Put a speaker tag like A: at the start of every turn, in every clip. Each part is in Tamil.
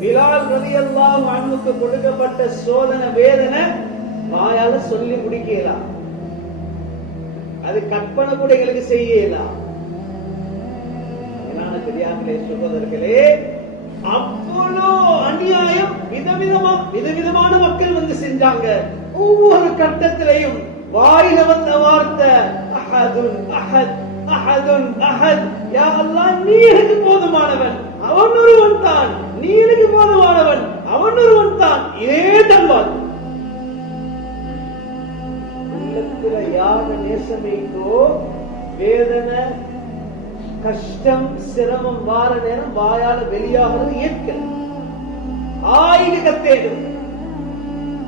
A: பிலால் எல்லாம் அன்ஹுக்கு கொடுக்கப்பட்ட சோதனை வேதனை வாயால சொல்லி முடிக்கலாம் அது கற்பனை கூட எங்களுக்கு செய்யலாம் என்னால தெரியாமலே சொல்வதர்களே அவ்வளோ அநியாயம் விதவிதமா விதவிதமான மக்கள் வந்து செஞ்சாங்க. ஒவ்வொரு கட்டத்திலையும் வாயில வந்த வார்த்தை அஹதுன் அஹத் அஹதுன் அஹத். யா அல்லாஹ் நீ எனக்கு போதுமானவன் அவன் ஒருவன் தான். நீ எனக்கு போதுமானவன் அவன் ஒருவன் தான். இதே தான் வார்த்தை உள்ளத்துல யாக நேசமைக்கோ வேதனை கஷ்டம் சிரமம் வார நேரம் வாயால வெளியாகிறது இயற்கை. ஆயுத கத்தேடும்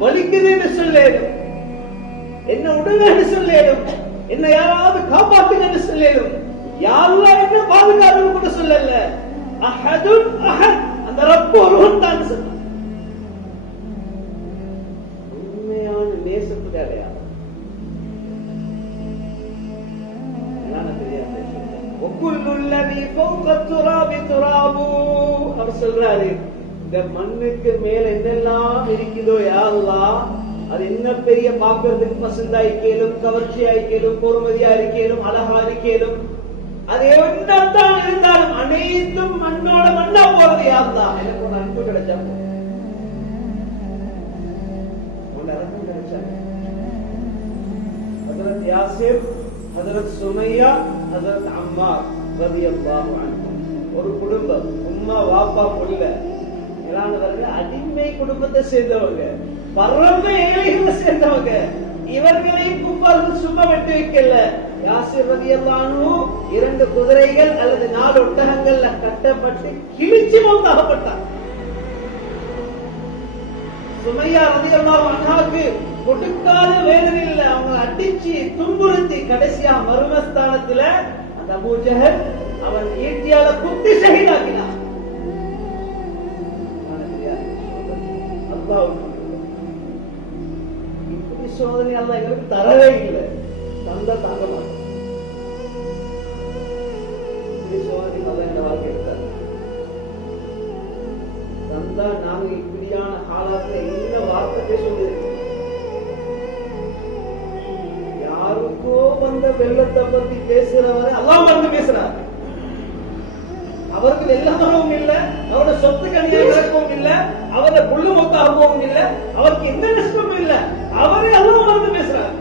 A: வலிக்குதுன்னு சொல்லேனும் என்ன உடனே சொல்லேனும் என்ன யாராவது காப்பாத்துங்கன்னு சொல்லேனும் யாரெல்லாம் என்ன பாதுகாப்பு கூட சொல்லல. அஹதுன் அஹத். அந்த ரப்பு ஒருவன் தான் சொன்னார் உண்மையான நேசத்துக்கு அடையாளம் சொல்றாரு இந்த மண்ணுக்கு மேல என்னெல்லாம் இருக்கிறதோ யாரெல்லாம் அது என்ன பெரிய பாக்குறதுக்கு பசந்தா இருக்கேலும் கவர்ச்சியா இருக்கேலும் பொறுமதியா இருக்கேலும் அழகா இருக்கேலும் அது என்ன இருந்தாலும் அனைத்து மண்ணா எனக்கு ஒரு அன்பு கிடைச்சா யாசிர் சுமையா ஹஜரத் அம்மார் ரலியல்லாஹு ஒரு குடும்பம் உம்மா வாப்பா புள்ள. மேலானவர்கள் அடிமை குடும்பத்தை சேர்ந்தவங்க பரம ஏழைகளை சேர்ந்தவங்க. இவர்களை குப்பார்கள் சும்மா வெட்டி வைக்கல. யாசிர் ரலியல்லாஹு இரண்டு குதிரைகள் அல்லது நாலு ஒட்டகங்கள்ல கட்டப்பட்டு கிழிச்சு மௌத்தாகப்பட்டார். சுமையா ரலியல்லாஹு அண்ணாவுக்கு கொடுக்காத வேதனை இல்ல அவங்க அடிச்சு துன்புறுத்தி கடைசியா மர்மஸ்தானத்துல அந்த அபூ அவன் ஈட்டியால குத்தி ஷஹீதாக்கினான். அல்லாஹ் இப்படி சோதனை எல்லாம் எங்களுக்கு தரவே இல்லை. தந்தா இப்படியான காலத்துல என்ன வார்த்தை சொல்லியிருக்கோம் யாருக்கோ வந்த வெள்ளத்தை பத்தி பேசுறவரை எல்லாம் வந்து பேசுறாரு அவருக்கு வெள்ளமாகவும் இல்ல அவரோட சொத்து கணியை இழக்கவும் இல்ல அவரோட புள்ள மொத்தாகவும் இல்ல அவருக்கு எந்த நஷ்டமும் இல்ல. அவரே அல்லாஹ் வந்து பேசுறாரு.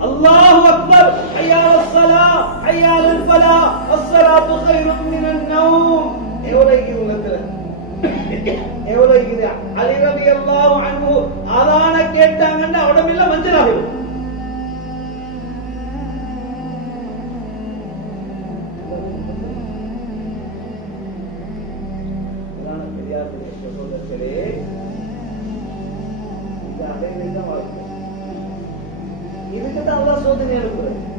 A: அல்லாஹு அக்பர் ஹையா அஸ்ஸலா ஹையா அல் ஃபலா அஸ்ஸலாத்து கைரும் மினன் நௌம் எவ்வளவு உலகத்துல எவ்வளவு இருக்குது அலி ரவி அல்லாஹ் அன்பு அதான கேட்டாங்கன்னா உடம்பில்ல மஞ்சள் ஆகும் பெரியார் சொல்லே இது அடைவதை